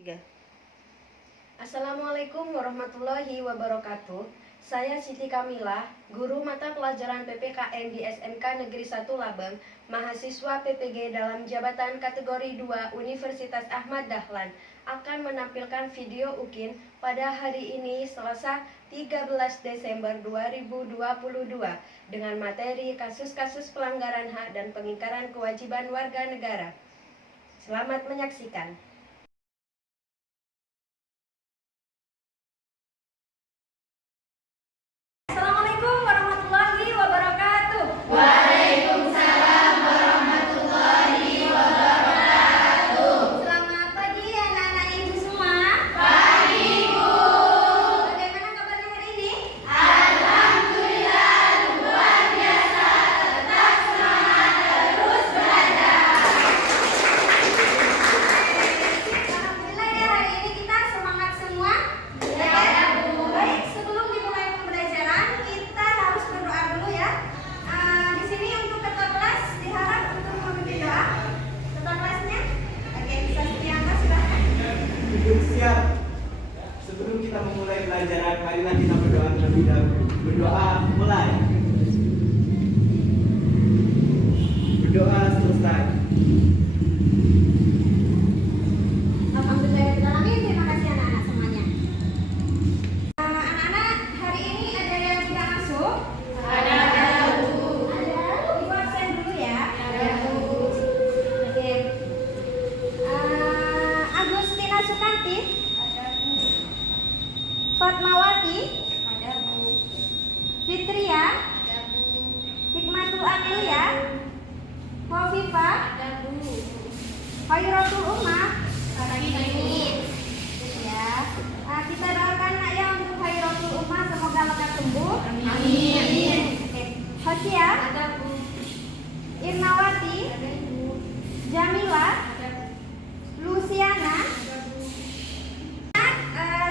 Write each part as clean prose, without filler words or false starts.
Tiga. Assalamualaikum warahmatullahi wabarakatuh. Saya Siti Kamila, guru mata pelajaran PPKN di SMK Negeri 1 Labang, mahasiswa PPG dalam jabatan kategori 2 Universitas Ahmad Dahlan, akan menampilkan video UKIN pada hari ini Selasa 13 Desember 2022 dengan materi kasus-kasus pelanggaran hak dan pengingkaran kewajiban warga negara. Selamat menyaksikan. Assalamualaikum warahmatullahi wabarakatuh. Waalaikumsalam warahmatullahi wabarakatuh. Selamat pagi anak-anak ibu semua. Pagi, Bu. Bagaimana kabarnya hari ini? Alhamdulillah luar biasa. Tetap semangat terus belajar. Alhamdulillah ya, hari ini kita semangat semua. Ya, Bu. Baik, sebelum dimulai pembelajaran kita harus berdoa dulu ya. Di sini untuk ketua kelas diharap untuk memimpin doa. Ketua kelasnya, oke, bisa diangkat silahkan. Duduk siap. Sebelum kita memulai pelajaran, marilah kita berdoa terlebih dahulu. Berdoa mulai. Berdoa selesai. Alhamdulillahirrahmanirrahim. Terima kasih anak-anak semuanya. Anak-anak, hari ini ada yang tidak masuk? Ada, Bu. Ada. Ibu absen dulu ya. Ada, Bu. Oke. Agustina Sukanti. Ada, Bu. Fatmawati. Ada, Bu. Fitria. Ada, Bu. Hikmatul Amelia. Khofifah. Ada, Bu. Khairatul Ummah. Ini. Ya. Kita doakan nak ya untuk Khairatul Ummah, semoga lekas sembuh. Amin. Oke. Hosia. Ada, Bu. Irnawati. Ada, Bu. Jamila. Ada, Bu. Luciana. Ada, Bu.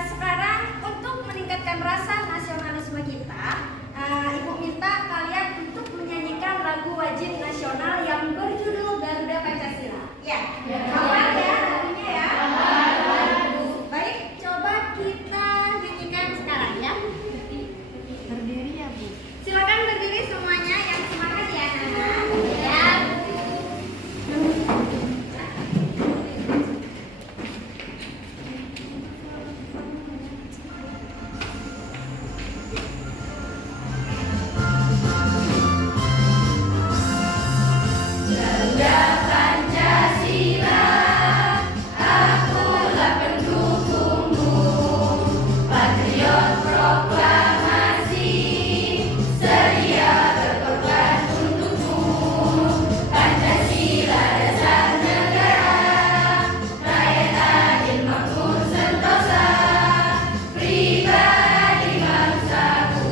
Sekarang untuk meningkatkan rasa nasionalisme kita, Ibu minta kalian untuk menyanyikan lagu wajib nasional yang berjudul Garuda Pancasila. Ya, hafal ya lagunya ya. Baik, coba kita nyanyikan sekarang ya. Berdiri ya, Bu. Silakan berdiri semuanya yang semangat ya anak-anak. Ya. Garuda Pancasila, akulah pendukungmu, patriot proklamasi, sedia berkorban untukmu. Pancasila dasar negara, rakyat adil makmur sentosa, pribadi bangsaku.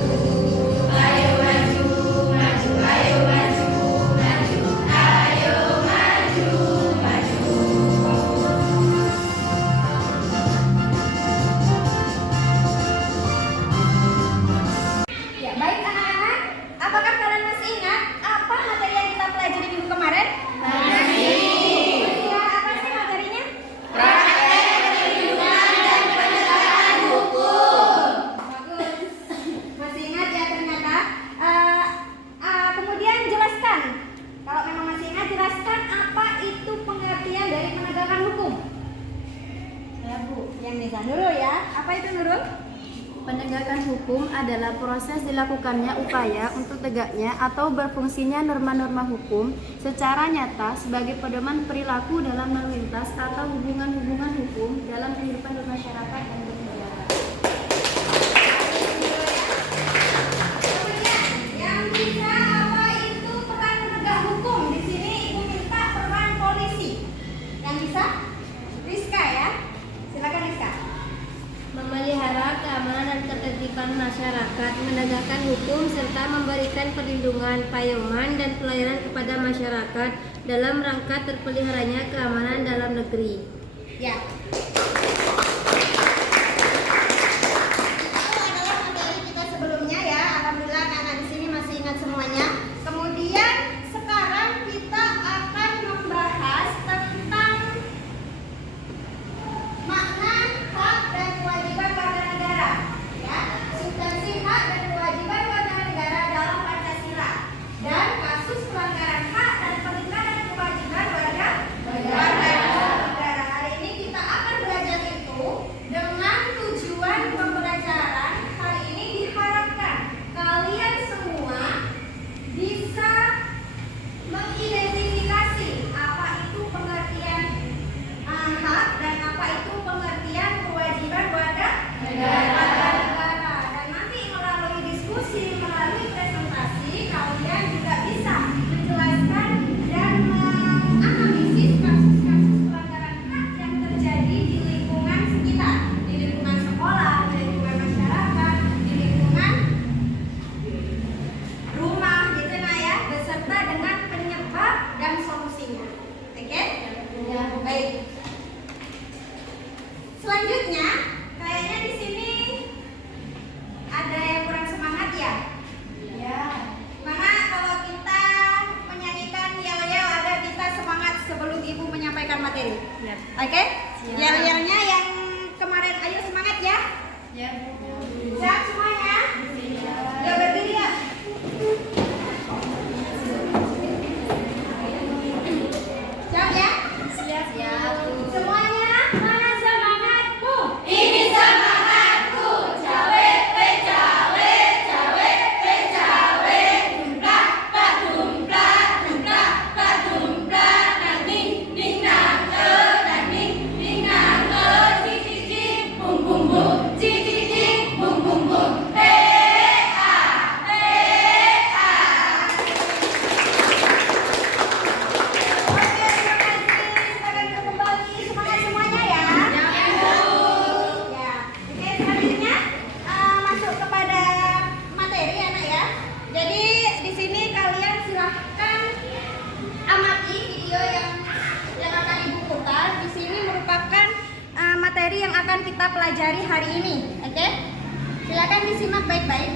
Ayo maju, maju, ayo maju, maju, ayo maju, maju. Ya, baik anak-anak. Apakah kalian masih ingat apa materi yang kita pelajari minggu kemarin? Ya, apa sih materinya? Praktek perlindungan dan penegakan hukum. Bagus. Masih ingat ya ternyata. Kemudian jelaskan. Kalau memang masih ingat, jelaskan apa itu pengertian dari penegakan hukum. Ya, Bu. Yang Nisa dulu ya. Apa itu Nurul? Penegakan hukum adalah proses dilakukannya upaya untuk tegaknya atau berfungsinya norma-norma hukum secara nyata sebagai pedoman perilaku dalam lalu lintas atau hubungan-hubungan hukum dalam kehidupan bermasyarakat dan bernegara. Kemudian yang bisa apa itu peran penegak hukum? Di sini Ibu minta peran polisi. Yang bisa? Rizka ya. Silakan Rizka. Memelihara keamanan dan ketertiban masyarakat, menegakkan hukum serta memberikan perlindungan, payoman dan pelayanan kepada masyarakat dalam rangka terpeliharanya keamanan dalam negeri. Ya. Itu adalah materi kita sebelumnya ya. Alhamdulillah anak-anak di sini masih ingat semuanya. Kemudian sekarang kita akan membahas tentang diskusi melalui presentasi, kalian juga bisa menjelaskan dan menganalisis kasus-kasus pelanggaran HAM yang terjadi di lingkungan sekitar, di lingkungan sekolah, di lingkungan masyarakat, di lingkungan rumah, gitu nah ya, beserta dengan penyebab dan solusinya. Oke? Ya, baik. Selanjutnya, kayaknya di sini ada yang kurang semangat ya? Ya. Mana kalau kita menyanyikan yel-yel agar kita semangat sebelum Ibu menyampaikan materi? Ya. Oke? Yel-yelnya yang kemarin, ayo semangat ya? Ya. Siap semuanya? Ya, berdiri ya. Siap ya? Siap. Semuanya, mana semangatmu? Ini semangatku, cawe pe cawe, cawe pe cawe, tumplak pak tumplak, tumplak pak tumplak, nang ning ning nang ning nang cik cik cik, bum bum bum, cik cik cik, bum bum bum, PA. Oke, terima kasih. Silakan kembali semangat semuanya ya. Ya. Oke, selanjutnya masuk kepada materi anak ya. Jadi di sini kalian silahkan amati video yang akan Ibu putar. Di sini merupakan materi yang akan kita pelajari hari ini. Oke? Silakan disimak baik-baik.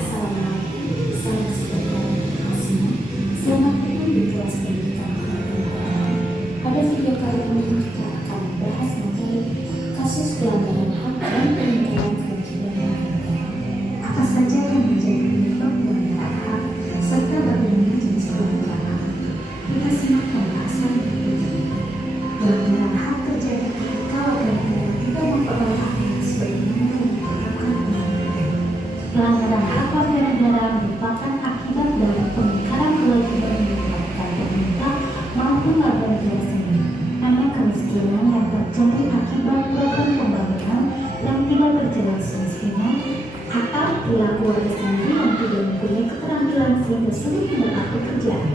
Assalamualaikum, saya Siti Hasina. Selamat datang di kelas pendidikan kewarganegaraan. Pada video kali ini kita akan membahas materi kasus pelanggaran HAM dan peninggalan kewajiban warga. Apa saja yang menjadi penyebab pelanggaran HAM serta bagaimana jenis pelanggaran HAM? Kita simak pembahasan berikut ini. Pelanggaran HAM terjadi ketika warga negara tidak memperoleh hak sebagaimana yang ditetapkan undang-undang. Pelanggaran hak warga negara merupakan akibat dari pengingkaran kewajiban yang dilakukan pemerintah maupun warga negara sendiri. Hanya kemiskinan yang terjadi akibat program pembangunan yang tidak berjalan semestinya atau perilaku warga sendiri yang tidak mempunyai keterampilan sehingga sulit mendapat pekerjaan.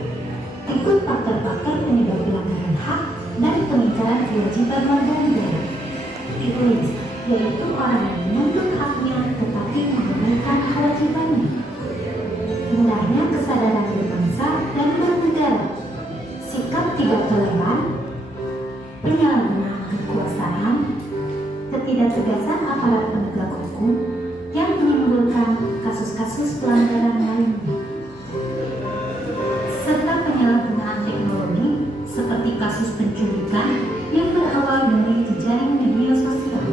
Ikut pakar-pakar penyebab pelanggaran hak dan pengingkaran kewajiban warga negara. Egois, yaitu orang yang menuntut haknya tetapi mengabaikan kewajibannya. Rendahnya kesadaran berbangsa dan bernegara. Sikap tidak toleran, penyalahgunaan kekuasaan, ketidaktegasan aparat penegak hukum yang menimbulkan kasus-kasus pelanggaran lainnya. Serta penyalahgunaan teknologi seperti kasus penculikan yang berawal dari jejaring media sosial.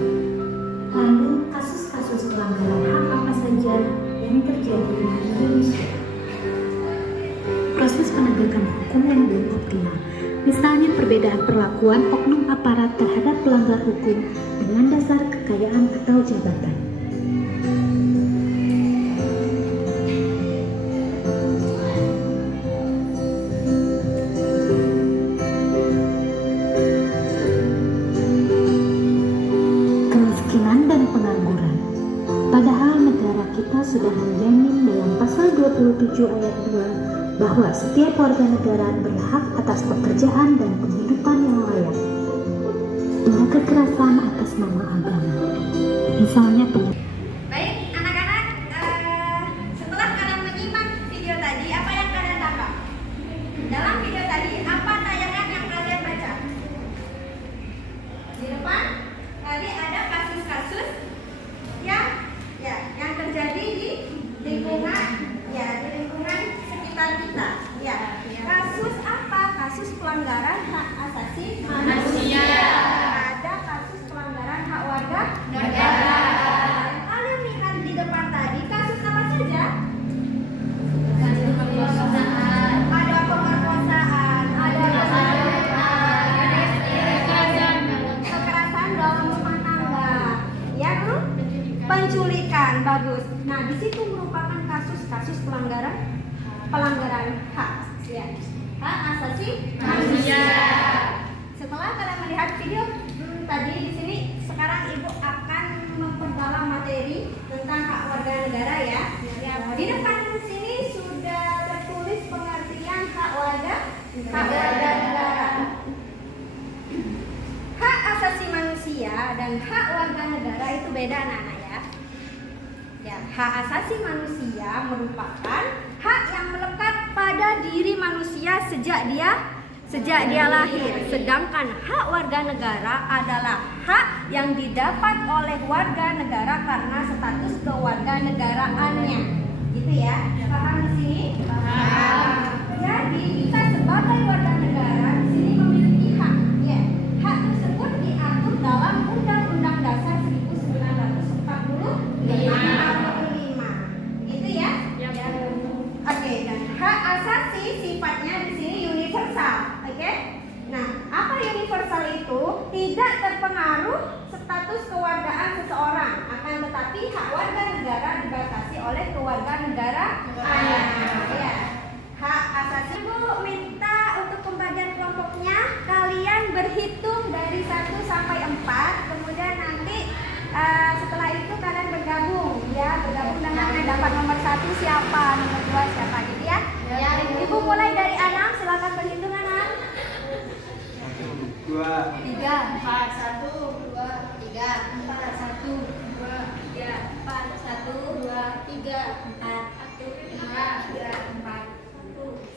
Lalu, kasus-kasus pelanggaran HAM apa saja yang terjadi di Indonesia? Proses penegakan hukum yang belum optimal, misalnya perbedaan perlakuan oknum aparat terhadap pelanggar hukum dengan dasar kekayaan atau jabatan. Kemiskinan dan pengangguran. Padahal negara kita sudah menjamin dalam pasal 27 ayat 2 bahwa setiap warga negara berhak atas pekerjaan dan penghidupan yang layak. Dengan kekerasan atas nama agama, misalnya Baik, anak-anak, setelah kalian menyimak video tadi, apa yang kalian dapat? Dalam video tadi, apa tayangan yang kalian baca? Di depan tadi ada kasus-kasus yang terjadi di lingkungan sekitar kita. Ya. Kasus apa? Kasus pelanggaran hak asasi manusia. Ada kasus pelanggaran hak warga negara. Kalian lihat di depan tadi kasus apa saja? Ada pemerkosaan, ada kekerasan dalam rumah tangga, ya Bu? Penculikan, bagus. Nah, di situ merupakan kasus-kasus pelanggaran hak, ya. Hak asasi manusia. Setelah kalian melihat video tadi di sini, sekarang Ibu akan berbeda anak-anak ya. Ya, hak asasi manusia merupakan hak yang melekat pada diri manusia sejak dia lahir. Sedangkan hak warga negara adalah hak yang didapat oleh warga negara karena status kewarganegaraannya. Gitu ya. Paham di sini? Paham. Jadi kita sebagai warga negara di sini memiliki hak. Ya. Hak tersebut diatur dalam Undang-Undang Dasar 1945. Gitu ya? Oke, dan hak asasi sifatnya di sini universal. Oke? Nah, apa universal itu? Tidak terpengaruh status kewargaan seseorang, akan tetapi hak warga negara dibatasi oleh kewarganegaraannya. Ya. Hak asasi. Ibu minta untuk pembagian kelompoknya kalian berhitung dari 1 sampai 4, kemudian nanti setelah itu kalian bergabung dengan yang dapat nomor 1 siapa, nomor 2 siapa gitu ya. Ibu mulai dari Anam, silakan berhitung Anam. 1, 2, 3, 4, 1, 2, 3, 4, 1, 2, 3, 4, 1, 2, 3, 4, 1, 5, 4,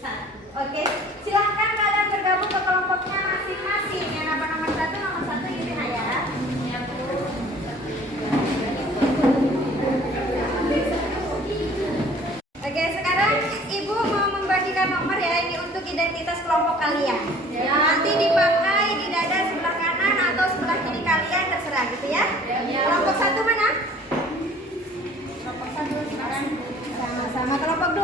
1. Oke, silahkan kalian bergabung ke kelompoknya masing-masing. Yang dapat nomor 1 gitu ya. Oke, sekarang Ibu mau membagikan nomor ya, ini untuk identitas kelompok kalian. Nanti dipakai di dada sebelah kanan atau sebelah kiri kalian, terserah gitu ya. Kelompok 1 mana? Kelompok 1 sekarang sama-sama. Kelompok 2.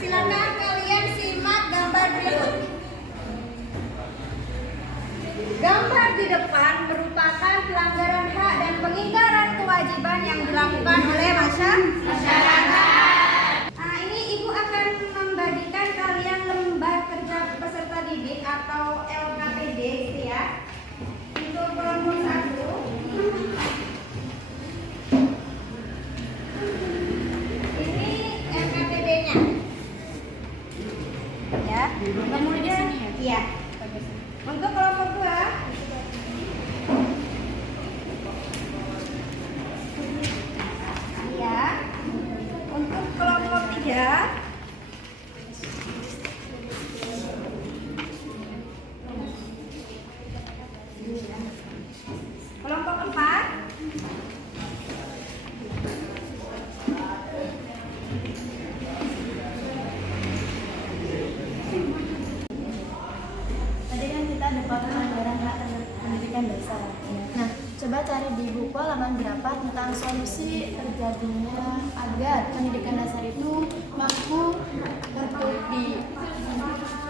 Silakan kalian simak gambar berikut. Gambar di depan merupakan pelanggaran hak dan pengingkaran kewajiban yang dilakukan oleh masyarakat. Nah, ini Ibu akan membagikan kalian lembar kerja peserta didik atau LKPD gitu ya. Untuk kelompok 1. Ini LKPD-nya. Ya. Kemudian iya. Untuk kelompok 2 ya. Untuk kelompok 3 kelompok 4 Tadi kan kita dapat pelanggaran hak pendidikan dasar. Nah, coba cari di buku halaman berapa tentang solusi terjadinya agar pendidikan dasar itu mampu untuk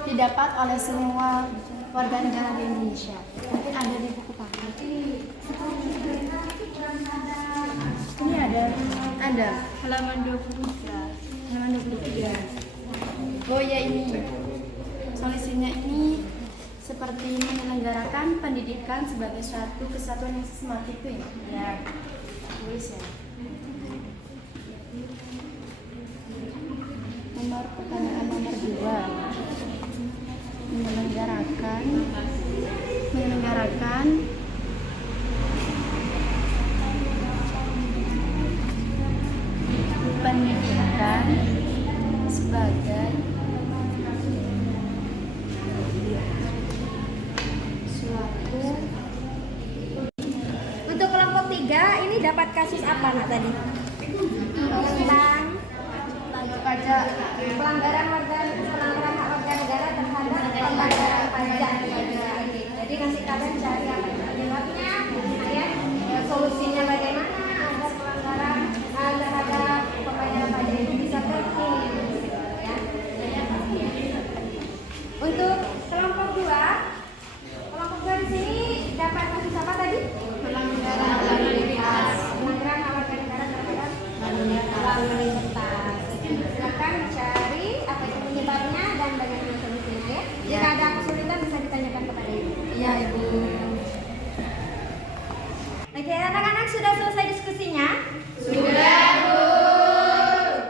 didapat oleh semua warga negara di Indonesia. Mungkin ada di buku paket. Ini ada halaman 23. Halaman 23. Oh ya, ini solusinya ini seperti menyelenggarakan pendidikan sebagai suatu kesatuan yang sistematik itu ya. Tulis ya. Nomor pertanyaan nomor 2. Menyelenggarakan pendidikan sebagai suatu. Untuk kelompok 3 ini dapat kasus apa nak tadi? Tentang pelanggaran hak warga negara terhadap pembayaran pajak. Jadi nanti kalian cari apa penyebabnya, kemudian solusinya bagaimana agar pelanggaran terhadap pembayaran pajak itu bisa terhindar. Ya. Untuk kelompok 2 di sini dapat kasus apa tadi? Pelanggaran hak warga negara terhadap lalu lintas. Silakan cari apa itu penyebabnya dan bagaimana solusinya ya. Jika ada kesulitan bisa ditanyakan kepada Ibu. Iya, Ibu. Oke, anak-anak sudah selesai diskusinya? Sudah, Bu.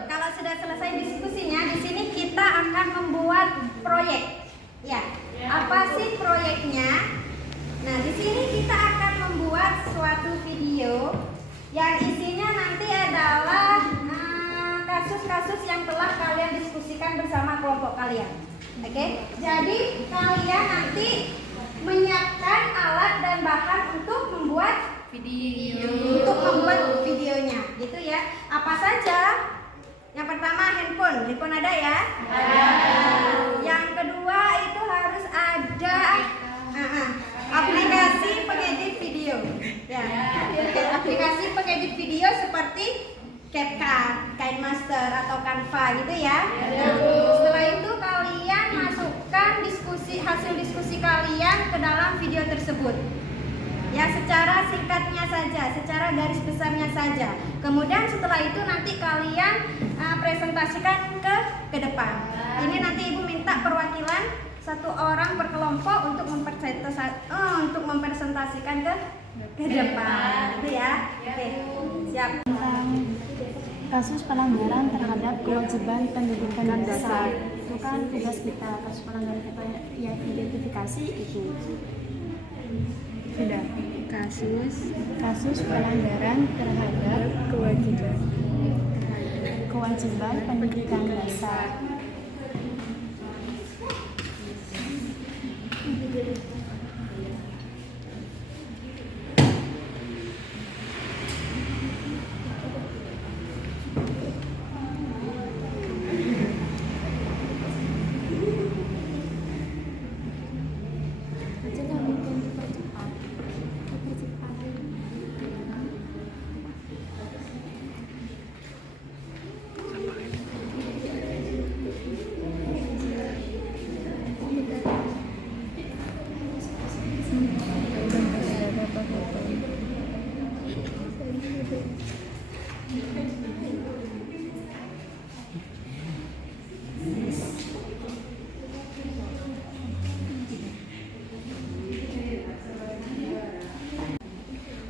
Kalau sudah selesai diskusinya, di sini kita akan membuat proyek. Ya. Apa sih proyeknya? Nah, di sini kita akan yang isinya nanti adalah kasus-kasus yang telah kalian diskusikan bersama kelompok kalian. Oke, jadi kalian nanti menyiapkan alat dan bahan untuk membuat videonya, gitu ya. Apa saja? Yang pertama handphone ada ya? Ada. Yang kedua itu harus ada aplikasi pengedit video. Ya. Aplikasi pengedit video seperti CapCut, KineMaster atau Canva gitu ya. Setelah itu kalian masukkan hasil diskusi kalian ke dalam video tersebut. Ya, secara singkatnya saja, secara garis besarnya saja. Kemudian setelah itu nanti kalian presentasikan ke depan. Ini nanti Ibu minta perwakilan 1 orang per kelompok untuk mempresentasikan ke depan. Itu ya. Oke, siap. Kasus pelanggaran terhadap kewajiban pendidikan dasar. Itu kan tugas kita. Kasus pelanggaran kita yang identifikasi itu. Sudah. Kasus pelanggaran terhadap kewajiban pendidikan dasar.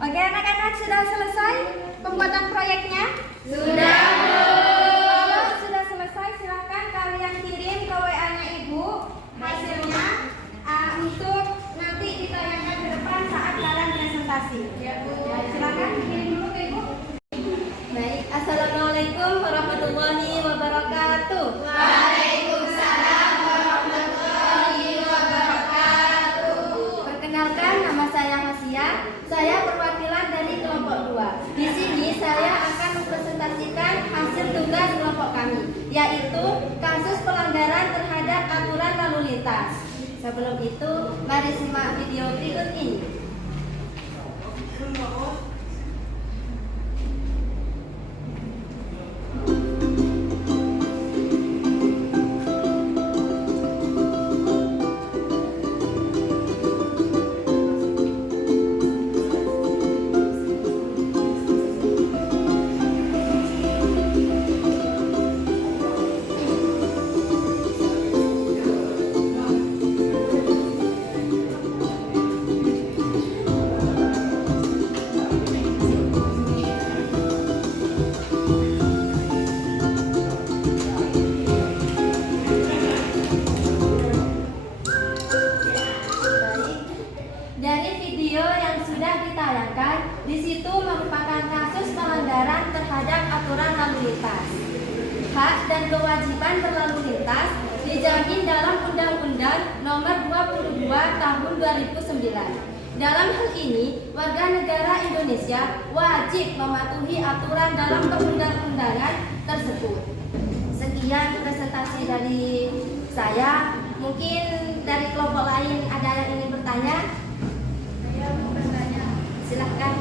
Oke, anak-anak sudah selesai pembuatan proyeknya? Sudah. Kalau sudah selesai, silakan kalian kirim ke WA-nya Ibu hasilnya untuk nanti ditayangkan ke depan saat kalian presentasi. Ya, Bu. Silakan kirim dulu ke Ibu. Baik, Assalamualaikum warahmatullahi wabarakatuh. Waalaikumsalam warahmatullahi wabarakatuh. Perkenalkan, nama saya Hasia. Saya perwakilan dari kelompok 2. Di sini saya akan mempresentasikan hasil tugas kelompok kami, yaitu kasus pelanggaran terhadap aturan lalu lintas. Sebelum itu, mari simak video berikut ini. Dari video yang sudah ditayangkan, di situ merupakan kasus pelanggaran terhadap aturan lalu lintas. Hak dan kewajiban berlalu lintas dijamin dalam Undang-Undang Nomor 22 Tahun 2009. Dalam hal ini, warga negara Indonesia wajib mematuhi aturan dalam perundang-undangan tersebut. Sekian presentasi dari saya. Mungkin dari kelompok lain ada yang ingin bertanya? Silahkan.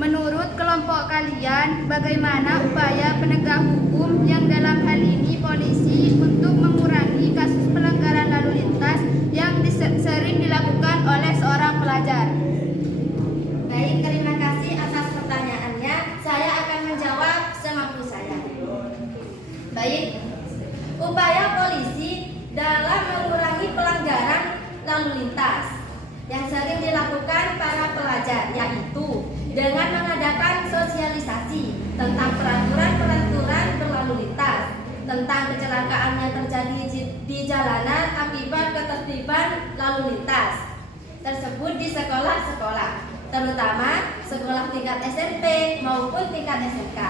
Menurut kelompok kalian, bagaimana upaya penegak hukum yang dalam hal ini polisi untuk mengurangi kasus pelanggaran lalu lintas yang sering dilakukan oleh seorang pelajar? Baik, terima kasih atas pertanyaannya. Saya akan menjawab semampu saya. Baik, upaya polisi dalam mengurangi pelanggaran lalu lintas yang sering dilakukan para pelajar, yaitu dengan mengadakan sosialisasi tentang peraturan-peraturan berlalu lintas, tentang kecelakaan yang terjadi di jalanan akibat ketertiban lalu lintas, tersebut di sekolah-sekolah, terutama sekolah tingkat SMP maupun tingkat SMK.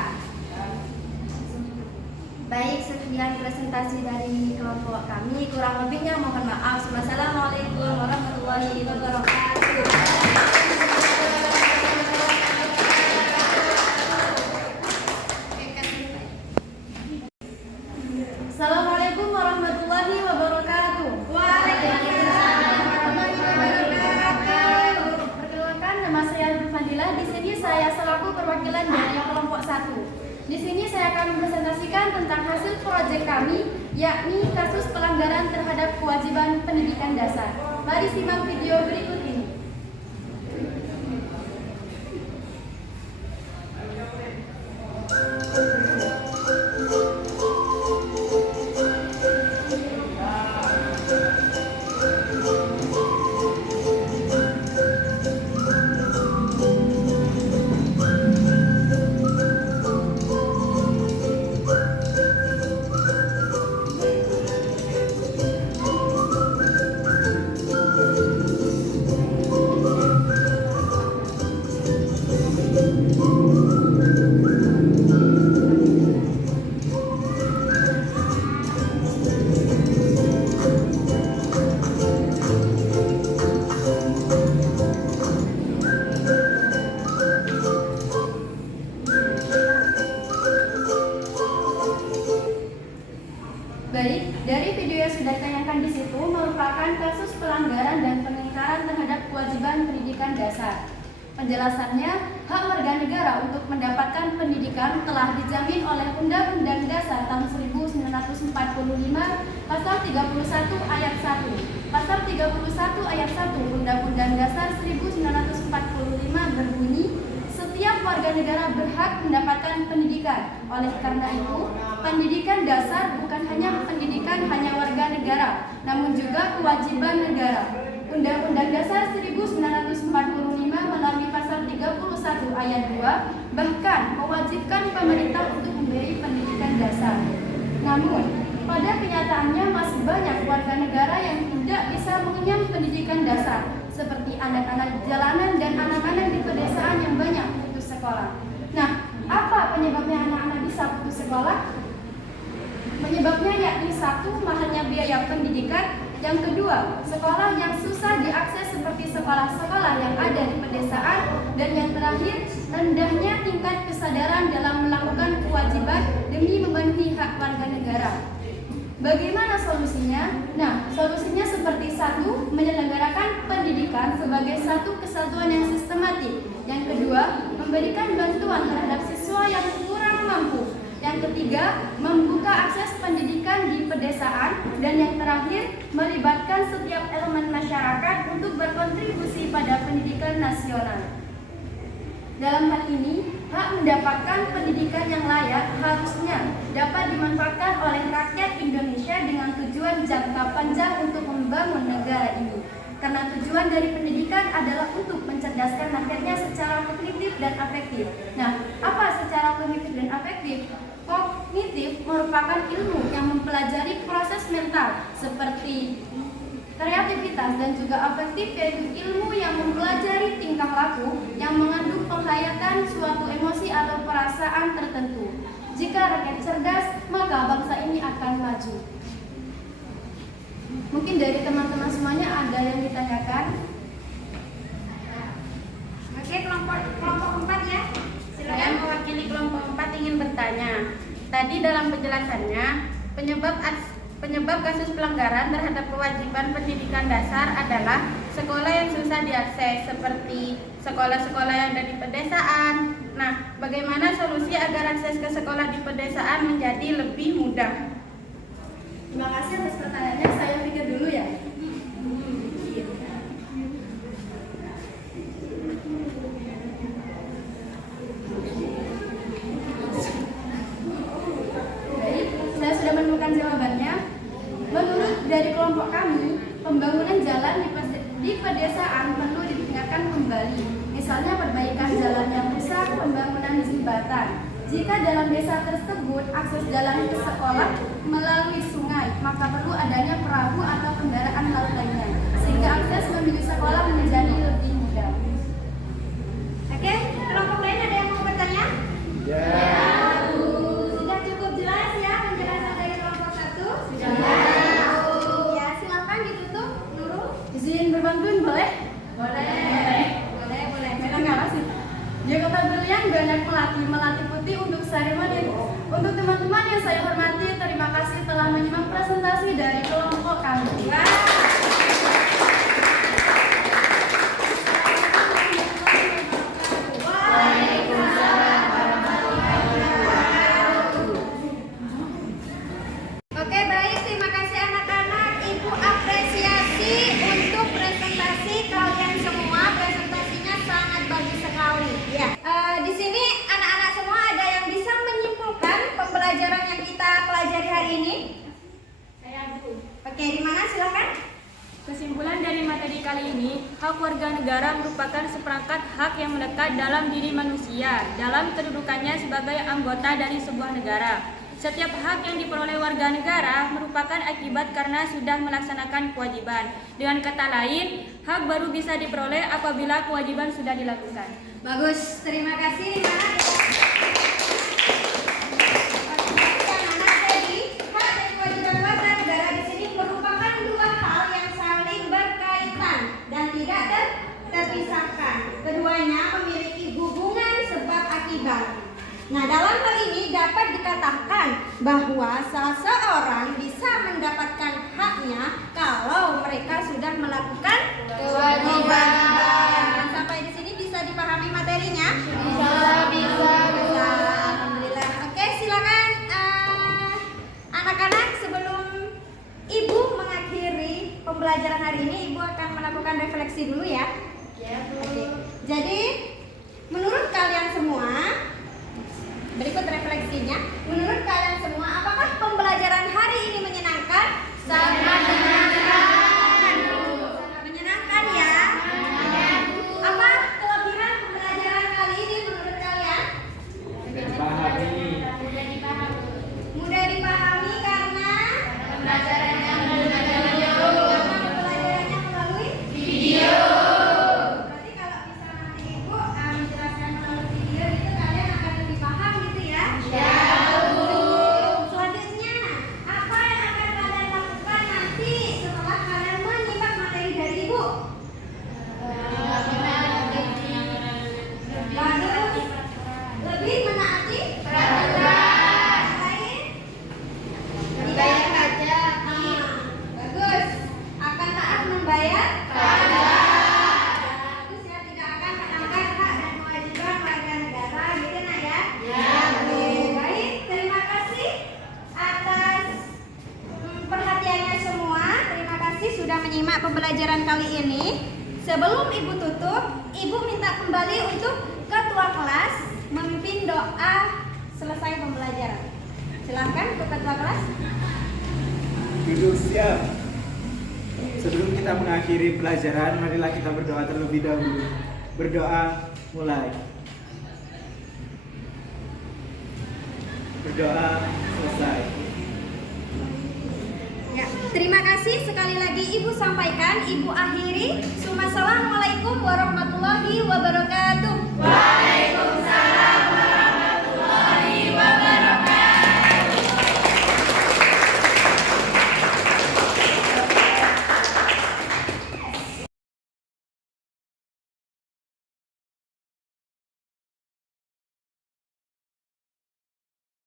Baik, sekian presentasi dari kelompok kami. Kurang lebihnya mohon maaf. Wassalamualaikum warahmatullahi wabarakatuh. Assalamualaikum warahmatullahi wabarakatuh. Waalaikumsalam warahmatullahi wabarakatuh. Perkenalkan, nama saya Nur Fadilah. Di sini saya selaku perwakilan dari kelompok 1. Di sini saya akan mempresentasikan tentang hasil proyek kami, yakni kasus pelanggaran terhadap kewajiban pendidikan dasar. Mari simak video berikut ini. Baik, dari video yang sudah ditayangkan di situ merupakan kasus pelanggaran dan pengingkaran terhadap kewajiban pendidikan dasar. Penjelasannya, hak warga negara untuk mendapatkan pendidikan telah dijamin oleh Undang-Undang Dasar tahun 1945 Pasal 31 Ayat 1. Pasal 31 Ayat 1 Undang-Undang Dasar 1945 berbunyi, setiap warga negara berhak mendapatkan pendidikan. Oleh karena itu, pendidikan dasar bukan hanya pendidikan hanya warga negara, namun juga kewajiban negara. Undang-Undang Dasar 1945 melalui pasal 31 ayat 2 bahkan mewajibkan pemerintah untuk memberi pendidikan dasar. Namun, pada kenyataannya masih banyak warga negara yang tidak bisa mengenyam pendidikan dasar, seperti anak-anak jalanan dan anak-anak di pedesaan yang banyak putus sekolah. Nah, apa penyebabnya anak-anak bisa putus sekolah? Penyebabnya yakni satu, mahalnya biaya pendidikan. Yang kedua, sekolah yang susah diakses seperti sekolah-sekolah yang ada di pedesaan. Dan yang terakhir, rendahnya tingkat kesadaran dalam melakukan kewajiban demi memenuhi hak warga negara. Bagaimana solusinya? Nah, solusinya seperti satu, menyelenggarakan pendidikan sebagai satu kesatuan yang sistematik. Yang kedua, memberikan bantuan terhadap siswa yang kurang mampu. Yang ketiga, membuka akses pendidikan di pedesaan. Dan yang terakhir, melibatkan setiap elemen masyarakat untuk berkontribusi pada pendidikan nasional. Dalam hal ini, hak mendapatkan pendidikan yang layak harusnya dapat dimanfaatkan oleh rakyat Indonesia dengan tujuan jangka panjang untuk membangun negara ini. Karena tujuan dari pendidikan adalah untuk mencerdaskan rakyatnya secara kognitif dan afektif. Nah, apa secara kognitif dan afektif? Kognitif merupakan ilmu yang mempelajari proses mental seperti kreativitas, dan juga afektif yaitu ilmu yang mempelajari tingkah laku yang mengandung penghayatan suatu emosi atau perasaan tertentu. Jika rakyat cerdas, maka bangsa ini akan maju. Mungkin dari teman-teman semuanya ada yang ditanyakan? Oke, kelompok 4 ya. Saya Silakan. mewakili kelompok 4 ingin bertanya. Tadi dalam penjelasannya, penyebab kasus pelanggaran terhadap kewajiban pendidikan dasar adalah sekolah yang susah diakses, seperti sekolah-sekolah yang ada di pedesaan. Nah, bagaimana solusi agar akses ke sekolah di pedesaan menjadi lebih mudah? Terima kasih atas pertanyaannya, saya pikir dulu ya. Baik, saya sudah menemukan jawabannya. Menurut dari kelompok kami, pembangunan jalan di pedesaan perlu ditingkatkan kembali. Misalnya perbaikan jalan yang rusak, pembangunan jembatan. Jika dalam desa tersebut akses jalan ke sekolah melalui sungai, maka perlu adanya perahu atau kendaraan laut lainnya, sehingga akses menuju sekolah menjadi minta bantuin boleh? Boleh. Terima kasih. Jakarta Berlian banyak melatih putih untuk seremoni. Untuk teman-teman yang saya hormati, terima kasih telah menyimak presentasi dari kelompok kami. Oke, baik. Terima kasih anak-anak. Ibu apresiasi untuk presentasi kalian semua. Presentasinya sangat bagus sekali. Ya. Di sini anak-anak semua ada yang bisa menyimpulkan pembelajaran yang kita pelajari hari ini? Oke, di mana? Silakan. Kesimpulan dari materi kali ini, hak warga negara merupakan seperangkat hak yang melekat dalam diri manusia dalam kedudukannya sebagai anggota dari sebuah negara. Setiap hak yang diperoleh warga negara merupakan akibat karena sudah melaksanakan kewajiban. Dengan kata lain, hak baru bisa diperoleh apabila kewajiban sudah dilakukan. Bagus, terima kasih. Di mana? Keduanya memiliki hubungan sebab akibat. Nah, dalam hal ini dapat dikatakan bahwa seseorang bisa mendapatkan haknya kalau mereka sudah melakukan kewajiban. Sampai di sini bisa dipahami materinya? Bisa. Alhamdulillah. Oke, silakan anak-anak, sebelum Ibu mengakhiri pembelajaran hari ini, Ibu akan melakukan refleksi dulu ya. Oke. Jadi, menurut kalian semua, berikut refleksinya. Menurut kalian semua, apakah pembelajaran hari ini menyenangkan? Sangat menyenangkan. Sangat menyenangkan ya. Apa kelebihan pembelajaran kali ini menurut kalian? Mudah dipahami karena pembelajarannya melalui video. Berarti kalau bisa nanti Ibu menjelaskan melalui video itu kalian akan lebih paham gitu ya? Ya. Selanjutnya, apa yang akan kalian lakukan nanti setelah kalian menyimak materi dari Ibu? Bagus. Lebih menaati peraturan. Lain? Membayar pajak. Bagus. Akan taat membayar pajak. Bagus ya, tidak akan melanggar hak dan kewajiban warga negara, gitu nak ya? Ya. Oke, baik. Terima kasih atas perhatiannya semua. Terima kasih sudah menyimak pembelajaran kali ini. Sebelum Ibu tutup, Ibu minta kembali untuk ketua kelas memimpin doa selesai pembelajaran. Silahkan untuk ketua kelas. Duduk siap. Sebelum kita mengakhiri pelajaran, marilah kita berdoa terlebih dahulu. Berdoa mulai. Berdoa selesai. Ya, terima kasih sekali lagi Ibu sampaikan, Ibu akhiri. Assalamualaikum warahmatullahi wabarakatuh.